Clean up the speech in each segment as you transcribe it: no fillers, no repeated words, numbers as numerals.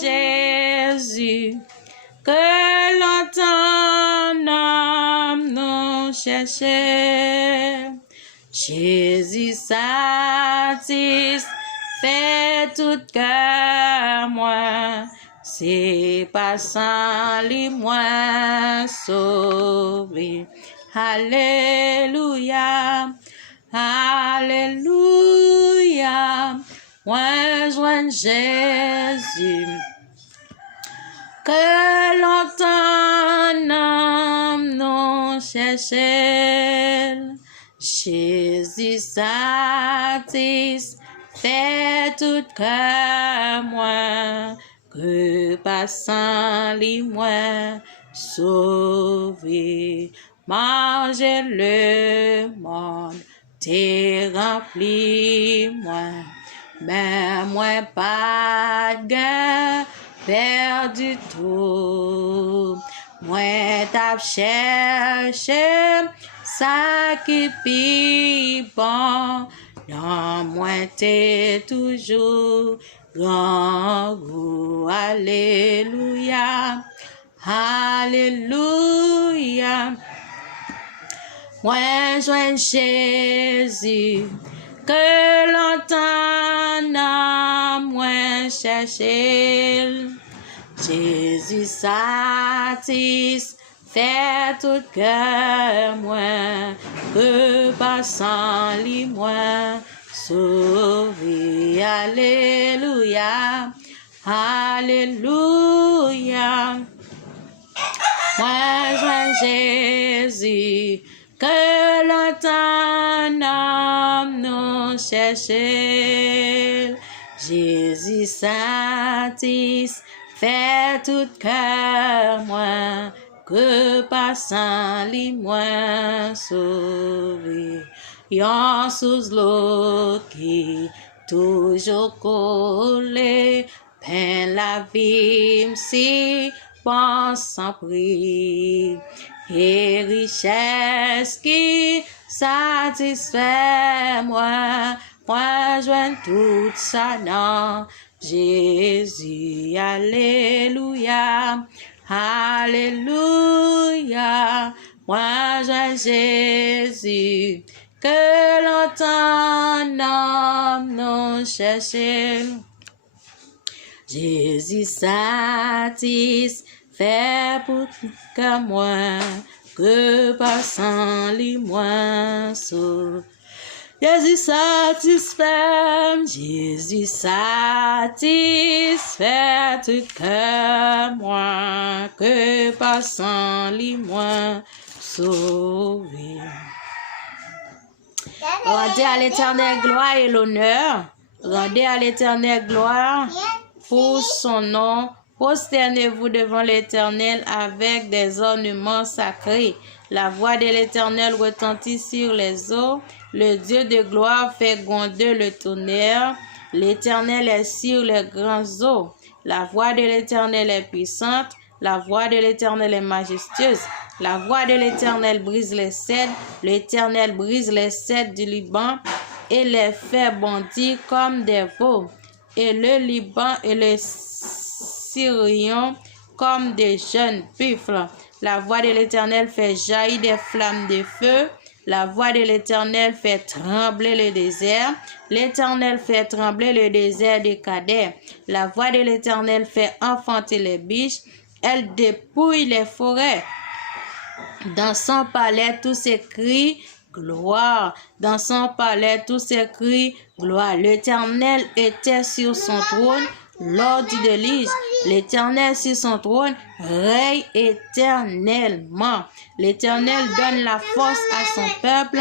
Jésus, que longtemps nous cherchait. Jésus satisfait tout cœur moi, c'est pas sans lui moi sauvé. Alléluia, alléluia, moi joins Jésus. Que longtemps nous cherchait. Jésus satisfait tout cœur moi, que passant lui moi sauvé. Manger le monde, t'es rempli moi, mais moi pas de gain perdu tout. Moi t'as cherché ça qui pis bon, non moi t'es toujours grand goût. Alléluia, alléluia. Moi joins Jésus, que longtemps moi cherché. Jésus satisfait tout cœur moi, que passant lui moi sauvé. Alléluia, alléluia. Moi joins Jésus, que longtemps nous cherchait. Jésus satisfait tout cœur moi, que passant lui moi sauvé. Yon sous l'eau qui toujours collé, peine la vie si bon sans prix, et richesse qui satisfait moi, moi joins tout ça dans Jésus. Alléluia, alléluia, moi joins Jésus, que longtemps nous cherchait. Jésus satisfait pour que moi, que passant lui moi sauve. Jésus satisfait tout que moi, que passant lui moi sauvé. Rendez à l'Éternel gloire et l'honneur. Rendez à l'Éternel gloire pour son nom. Prosternez-vous devant l'Éternel avec des ornements sacrés. La voix de l'Éternel retentit sur les eaux. Le Dieu de gloire fait gronder le tonnerre. L'Éternel est sur les grands eaux. La voix de l'Éternel est puissante. La voix de l'Éternel est majestueuse. La voix de l'Éternel brise les cèdres. L'Éternel brise les cèdres du Liban et les fait bondir comme des veaux. Et le Liban et le Sirion comme des jeunes buffles. La voix de l'Éternel fait jaillir des flammes de feu. La voix de l'Éternel fait trembler le désert. L'Éternel fait trembler le désert des Cadets. La voix de l'Éternel fait enfanter les biches. Elle dépouille les forêts. Dans son palais, tous ces cris gloire. Dans son palais, tous ces cris gloire. L'Éternel était sur son trône lors du déluge. L'Éternel sur son trône règne éternellement. L'Éternel donne la force à son peuple.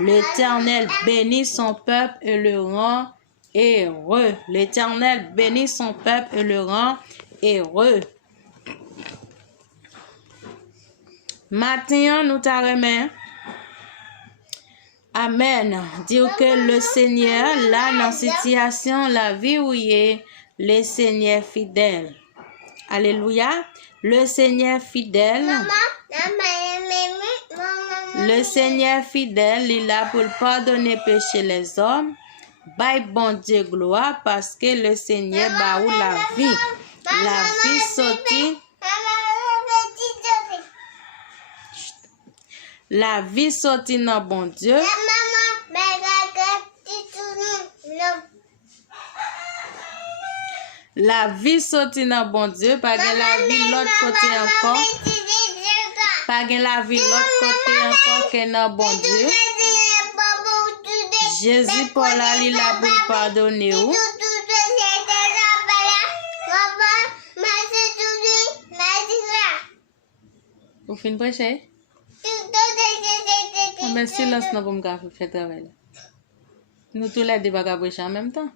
L'Éternel bénit son peuple et le rend heureux. L'Éternel bénit son peuple et le rend heureux. Maintenant, nous t'arrêtons. Amen. Dire que le Seigneur, là, dans la situation, la vie où il est, le Seigneur fidèle. Alléluia. Le Seigneur fidèle. Le Seigneur fidèle, il est là pour pardonner péché les hommes. Bye bon Dieu gloire parce que le Seigneur baou la vie. La vie sortie. La vie sortie dans bon Dieu. La vie sortie dans bon Dieu. Pas la vie l'autre côté encore. Pas la vie l'autre côté encore que dans bon Dieu. Jésus pour aller là pour pardonner ou. Vous finissez prêcher? Mais silence non pour me faire travail. Nous tous les deux pas prêcher en même temps.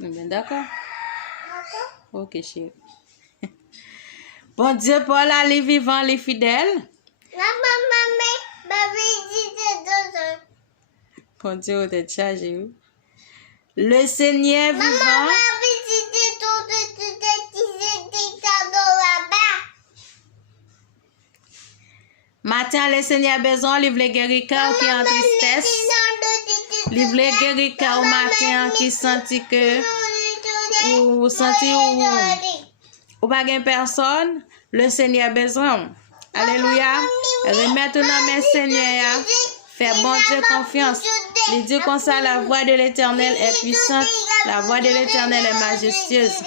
Bien d'accord. Ok chérie. Bon Dieu pour aller vivant les fidèles. Bon Dieu t'es chargé. Le Seigneur vivant. Matin, le Seigneur a besoin, livre les guérir cœur qui est en tristesse. Livre les guérir cœur au matin qui sentit que ou sentit ou pas de personne. Le Seigneur a besoin. Alléluia. Remettez dans mes Seigneur. Fais bon Dieu confiance. Il dit comme ça, la voix de l'Éternel est puissante. La voix de l'Éternel est majestueuse.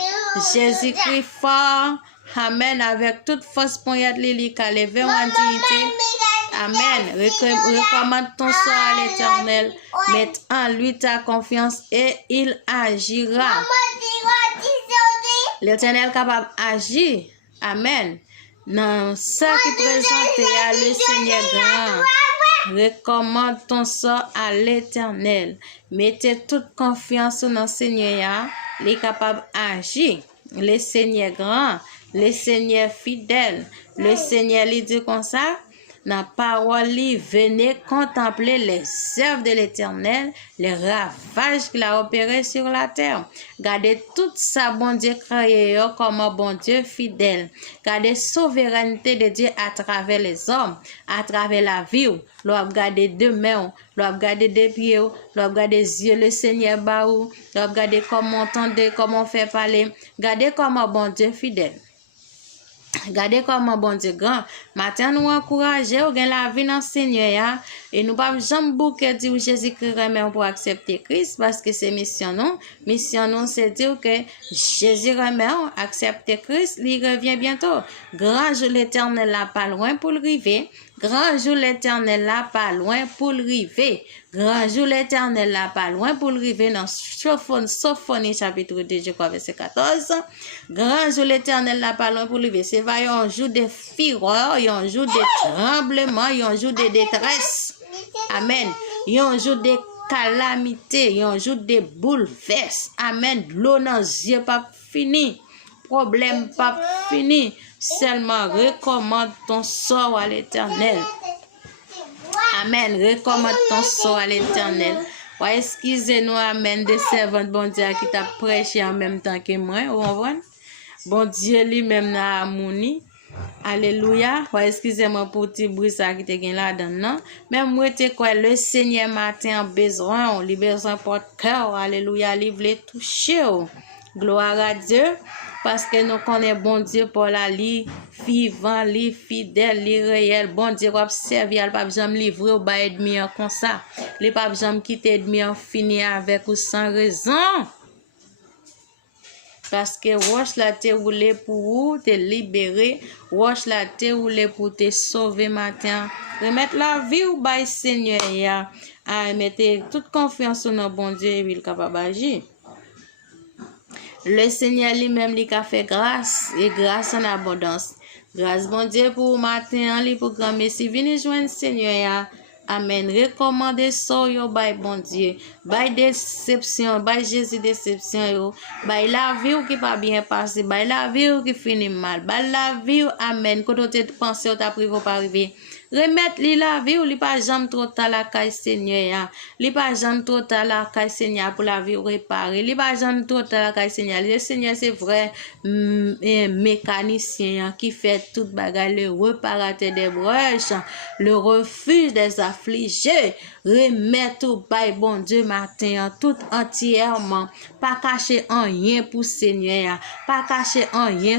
Jésus-Christ fort. Amen. Avec toute force pour y aller qu'à lever en dignité. Amen. Recommande ton sort à l'Éternel. Mets en lui ta confiance et il agira. L'Éternel est capable d'agir. Amen. Dans ce qui présente à le Seigneur grand. Recommande ton sort à l'Éternel. Mettez toute confiance dans le Seigneur. Il est capable d'agir. Le Seigneur grand. Le Seigneur fidèle, le Seigneur lui dit comme ça, dans la parole, venez contempler les œuvres de l'Éternel, les ravages qu'il a opérés sur la terre. Gardez tout ça, bon Dieu créé comme un bon Dieu fidèle. Gardez la souveraineté de Dieu à travers les hommes, à travers la vie. L'on garder deux mains, l'on garder deux pieds, l'on garder les yeux, le Seigneur baou, l'on garder comment entendre, comment faire parler. Gardez comme un bon Dieu fidèle. Regardez comment bon Dieu grand. Matin nous encourager ou gain la vie dans Seigneur et nous pas jamais bouquer dire Jésus-Christ remet pour accepter Christ parce que c'est mission non. Mission non c'est dire que Jésus remet accepter Christ, il revient bientôt. Grand jour l'Éternel là pas loin pour le river. Grand jour l'Éternel là pas loin pour le river. Grand jour l'Éternel là pas loin pour le river dans Sophonie chapitre 2 je crois verset 14. Grand jour l'Éternel là pas loin pour le river. C'est un jour de fureur, un jour de tremblement, un jour de détresse. Amen. Un jour de calamité, un jour de bouleverse. Amen. L'eau dans les yeux pas fini. Problème pas fini. Seulement recommande ton sort à l'Éternel. Amen. Recommande ton sort à l'Éternel. Ouais, excusez-nous, amen, des servantes, bon Dieu, qui t'a prêché en même temps que moi. Vous comprenez? Bon Dieu lui-même n'a harmonie. Alléluia. Ouais, excusez-moi pour petit bruit ça qui te gagne là-dedans. Mais moi, te quoi, le Seigneur matin a besoin, il besoin pour cœur. Alléluia. Il veut toucher. Gloire à Dieu. Parce que nous connaissons bon Dieu pour la li vivant, li fidèle, li réel. Bon Dieu va servir, il pas jamais livrer ou ba ennemi comme ça. Il pas jamais quitter ennemi fini avec ou sans raison. Parce que roche la te roulé pour te libérer, roche la te roulé pour te sauver matin. Remettre la vie ou ba Seigneur ya. Mettez toute confiance dans bon Dieu et il capable d'agir. Le Seigneur lui-même lui a fait grâce et grâce en abondance. Grâce bon Dieu pour matin, li pour grand merci. Venez joindre Seigneur. Amen. Recommandez ça yo by bon Dieu. By déception, by Jésus déception yo. By la vie qui pas bien passé, by la vie qui finit mal, by la vie amen. Quand on te pense au ta privé pas arriver. Remettre li la vie ou li pas jamais trop tard la caille Seigneur. Li pas jamais trop tard la caille Seigneur pour la vie réparer. Li pas jamais trop tard la caille Seigneur. Le Seigneur c'est vrai mécanicien qui fait toute bagaille, le réparateur des brèches, le refuge des affligés. Remettre tout by bon Dieu matin tout entièrement. pas cacher rien pour Seigneur, pas cacher rien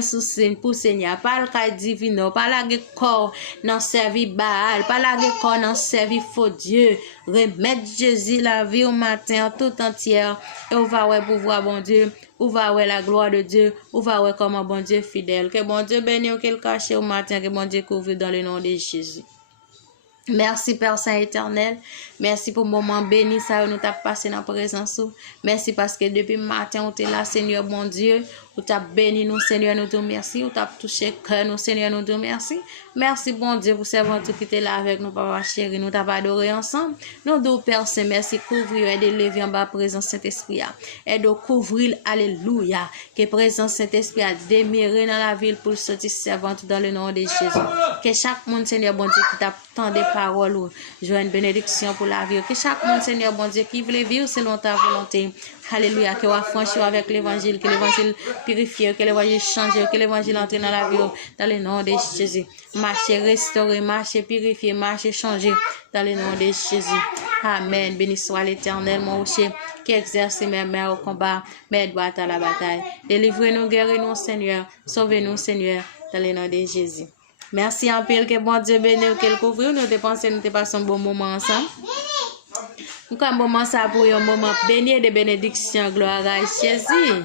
pour Seigneur, pas le cas divin, pas la corps dans servir Baal, pas la corps dans servir faux Dieu. Remettre Jésus la vie au matin tout entière et on va ouais pouvoir bon Dieu, on va ouais la gloire de Dieu, on va ouais comme un bon Dieu fidèle. Que bon Dieu bénisse, qu'il cache au matin, que bon Dieu couvre dans le nom de Jésus. Merci Père Saint éternel. Merci pour le moment béni ça nous t'a passé dans la présence. Merci parce que depuis le matin on est là Seigneur bon Dieu. Vous t'a béni nous Seigneur nous te merci. Vous t'a touché cœur nous Seigneur nous te merci. Merci bon Dieu pour servant tout qui était là avec nous papa chéri. Nous t'a adoré ensemble. Nous deux Père Saint merci couvrir et de lever en bas présence Saint-Esprit. Et de couvrir alléluia. Que présence Saint-Esprit a demeuré dans la ville pour sortir servante dans le nom de Jésus. Que chaque monde Seigneur bon Dieu qui t'a tant de paroles, joie une bénédiction pour la vie. Que chaque monde, Seigneur, bon Dieu, qui veut vivre selon ta volonté. Alléluia, que va franchir avec l'évangile, que l'évangile purifie, que l'évangile change, que l'évangile entre dans la vie, dans le nom de Jésus. Marcher, restaurer, marcher, purifier, marcher, changer, dans le nom de Jésus. Amen. Béni soit l'Éternel, mon rocher, qui exerce mes mains au combat, mes doigts à la bataille. Délivrez-nous, guéris-nous, Seigneur. Sauvez-nous, Seigneur, dans le nom de Jésus. Merci en pile que bon Dieu bénisse, qu'elle couvre. Nous te pensons, nous te passons un bon moment ensemble. Nous avons un moment ça pour un moment béni de bénédiction, gloire à Jésus.